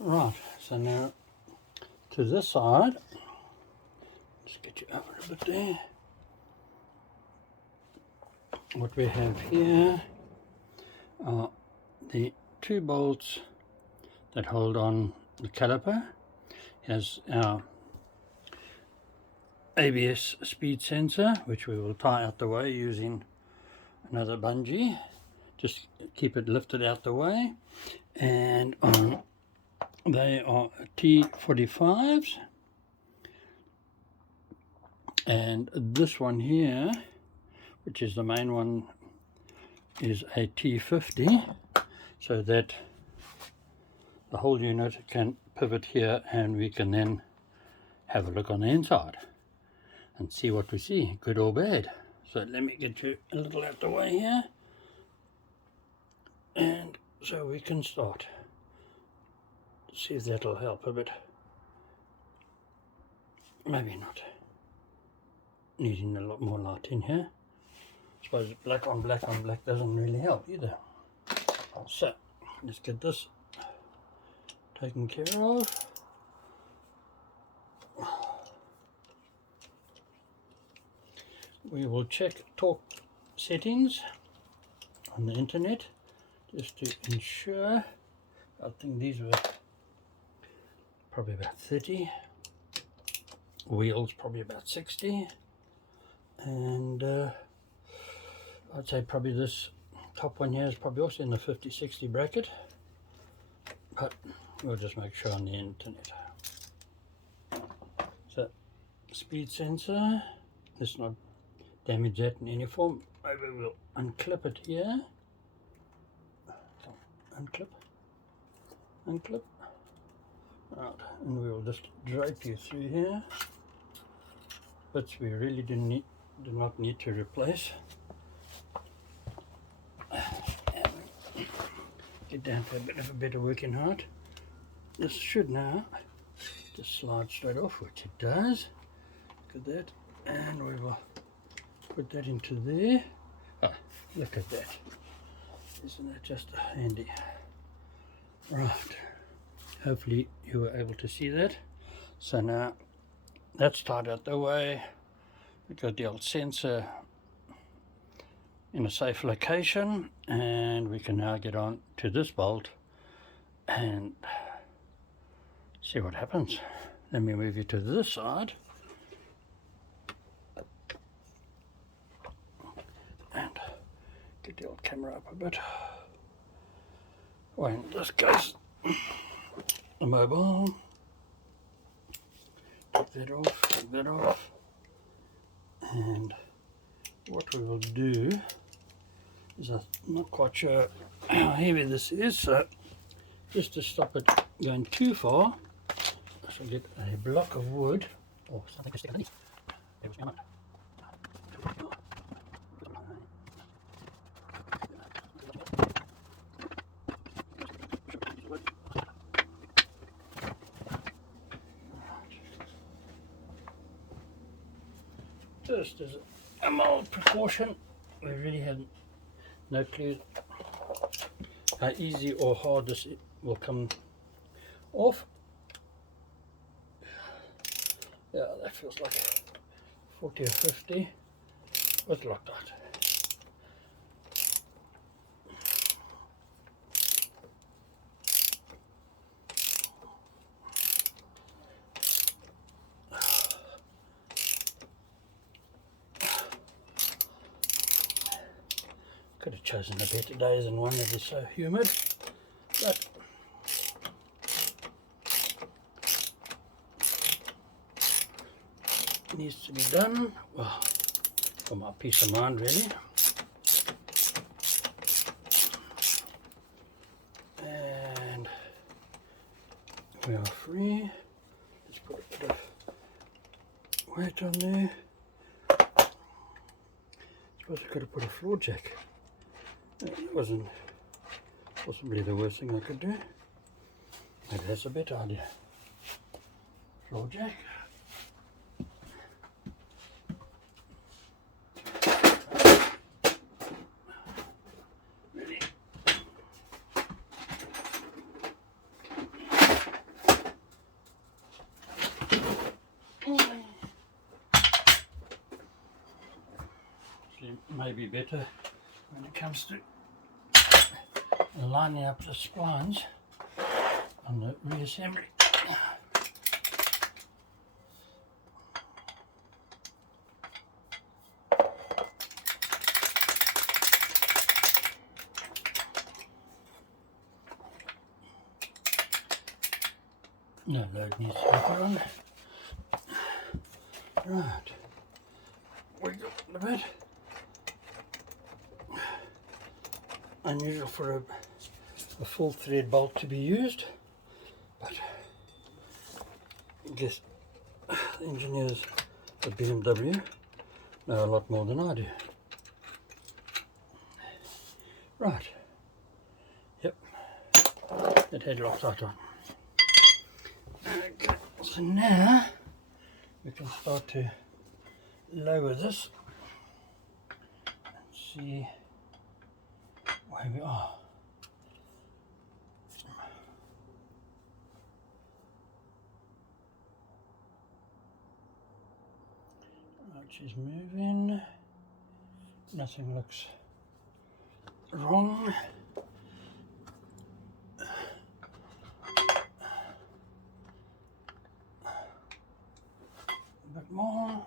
Right, so now to this side, just get you over a bit there. What we have here are the two bolts that hold on the caliper. Has our ABS speed sensor, which we will tie out the way using another bungee. Just keep it lifted out the way. And they are T45s. And this one here, which is the main one, is a T50, so that the whole unit can pivot here, and we can then have a look on the inside and see what we see, good or bad. So let me get you a little out the way here, and so we can start. See if that'll help a bit. Maybe not. Needing a lot more light in here. I suppose black on black on black doesn't really help either. So let's get this taken care of. We will check torque settings on the internet just to ensure. I think these were probably about 30, wheels probably about 60, and I'd say probably this top one here is probably also in the 50-60 bracket, but we'll just make sure on the internet. So speed sensor, let's not damage that in any form. Maybe we'll unclip it here. Unclip. Right, and we will just drape you through here. Bits we really do not need to replace. And get down to a bit of a better working height. This should now just slide straight off, which it does. Look at that, and we will put that into there. Oh, look at that. Isn't that just handy? Right, hopefully you were able to see that. So now that's tied out the way. We've got the old sensor in a safe location, and we can now get on to this bolt and see what happens. Let me move you to this side. And get the old camera up a bit. Well, in this case, the mobile. Take that off. And what we will do is, I'm not quite sure how heavy this is, so just to stop it going too far, I shall get a block of wood or something to stick underneath. There was just as a mild precaution, we really had no clue how easy or hard this will come off. Yeah, that feels like 40 or 50 with Loctite. Could have chosen a better day than one that is so humid, but it needs to be done. Well, for my peace of mind, really. And we are free. Let's put a bit of weight on there. I suppose I could have put a floor jack. It wasn't possibly the worst thing I could do. Maybe that's a better idea. Floor jack. Ready. may be better when it comes to lining up the splines on the reassembly. No load needs to be put on. Right, wiggle a bit. Unusual for a full thread bolt to be used, but I guess the engineers at BMW know a lot more than I do. Right, yep, it had Loctite on. Okay, so now we can start to lower this and see where we are. Right, she's moving. Nothing looks wrong. A bit more.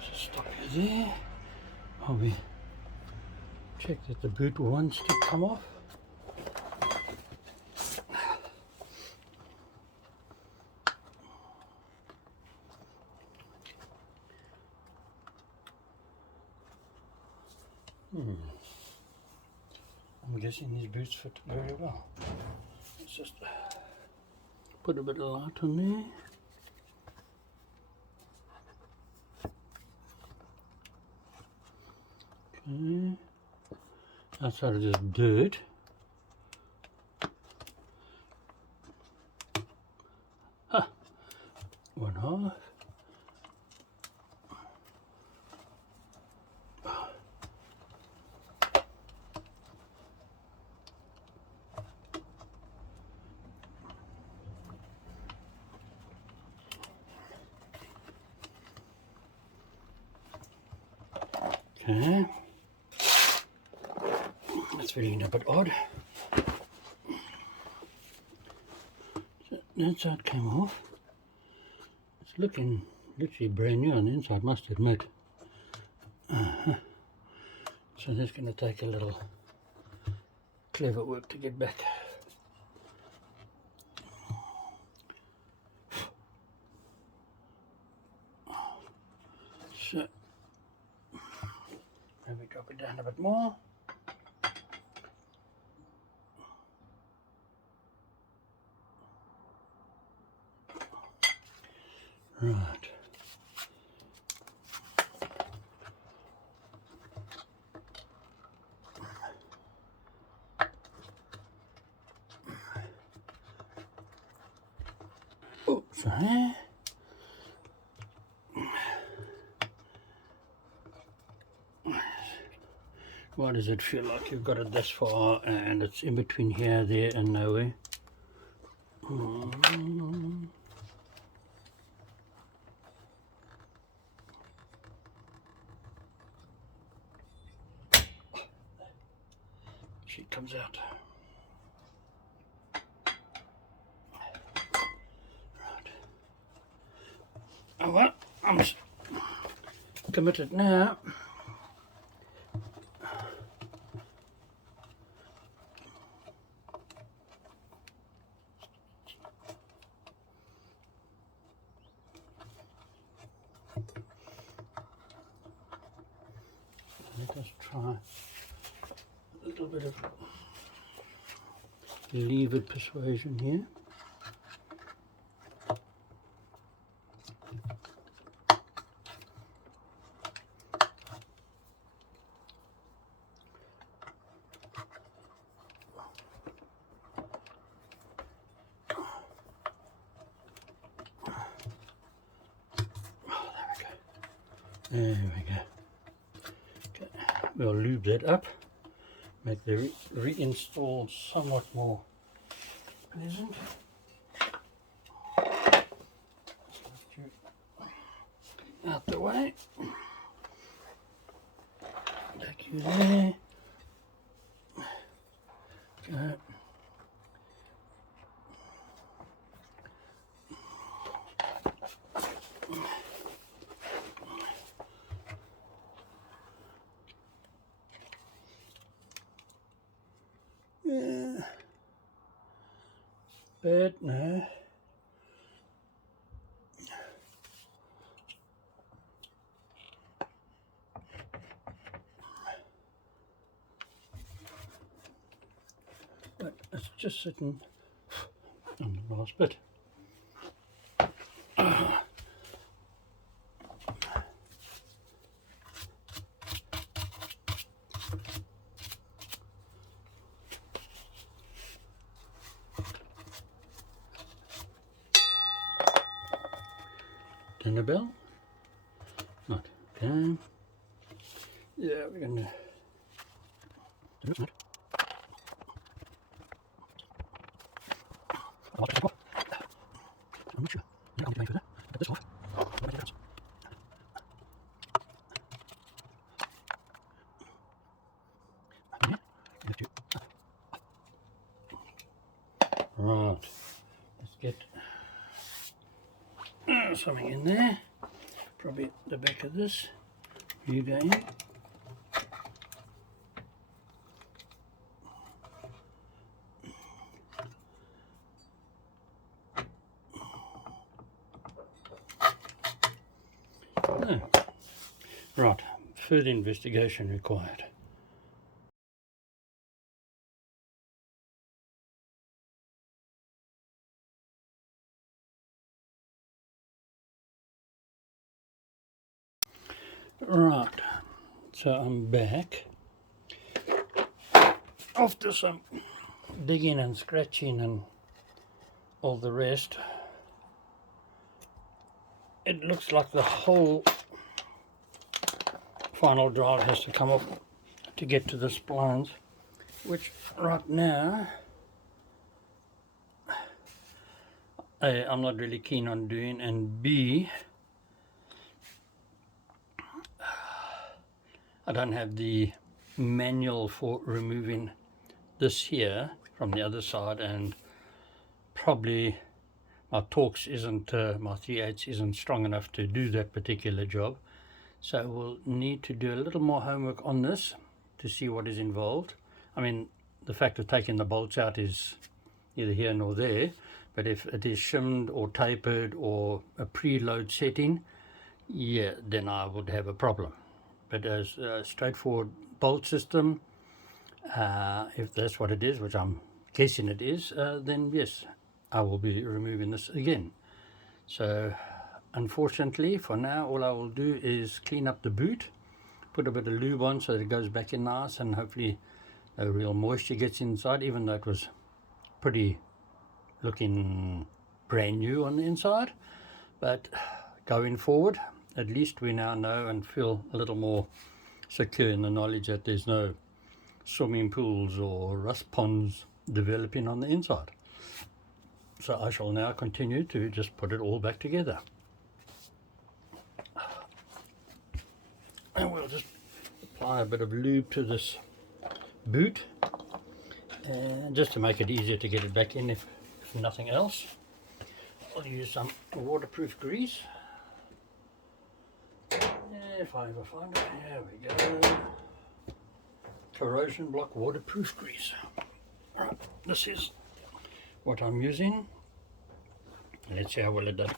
So stop you there. I'll be check that the boot wants to come off. I'm guessing these boots fit very well. Let's just put a bit of light on there. Okay. Outside of this dirt. Ah, one half. Okay, that's feeling a bit odd. So that side came off. It's looking literally brand new on the inside, must admit. So that's going to take a little clever work to get back. So maybe drop it down a bit more. Right. Oh, sorry. Why does it feel like you've got it this far and it's in between here, there and nowhere? She comes out. Right. Oh well, I'm committed now. Let us try a little bit of levered persuasion here. There we go. Okay. We'll lube that up make the reinstall somewhat more pleasant. Out the way. Take you there. Go. Yeah. But no. But it's just sitting on the last bit. Dinner bell? Not. Okay. Yeah, we're gonna do it. I'm not sure. Yeah, I'll be paying for that. But this off. Right. Let's get something in there. Probably the back of this. You go in. No. Right, further investigation required. Right, so I'm back after some digging and scratching and all the rest. It looks like the whole final drive has to come off to get to the splines, which right now A, I'm not really keen on doing, and B, I don't have the manual for removing this here from the other side, and probably my Torx isn't, my 3/8 isn't strong enough to do that particular job. So we'll need to do a little more homework on this to see what is involved. I mean, the fact of taking the bolts out is neither here nor there, but if it is shimmed or tapered or a preload setting, yeah, then I would have a problem. But as a straightforward bolt system, if that's what it is, which I'm guessing it is, then yes, I will be removing this again. So unfortunately, for now, all I will do is clean up the boot, put a bit of lube on so that it goes back in nice, and hopefully no real moisture gets inside, even though it was pretty looking brand new on the inside. But going forward, at least we now know and feel a little more secure in the knowledge that there's no swimming pools or rust ponds developing on the inside. So I shall now continue to just put it all back together. And we'll just apply a bit of lube to this boot, and just to make it easier to get it back in, if nothing else. I'll use some waterproof grease. If I ever find it, here we go. Corrosion block waterproof grease. Right, this is what I'm using. Let's see how well it does.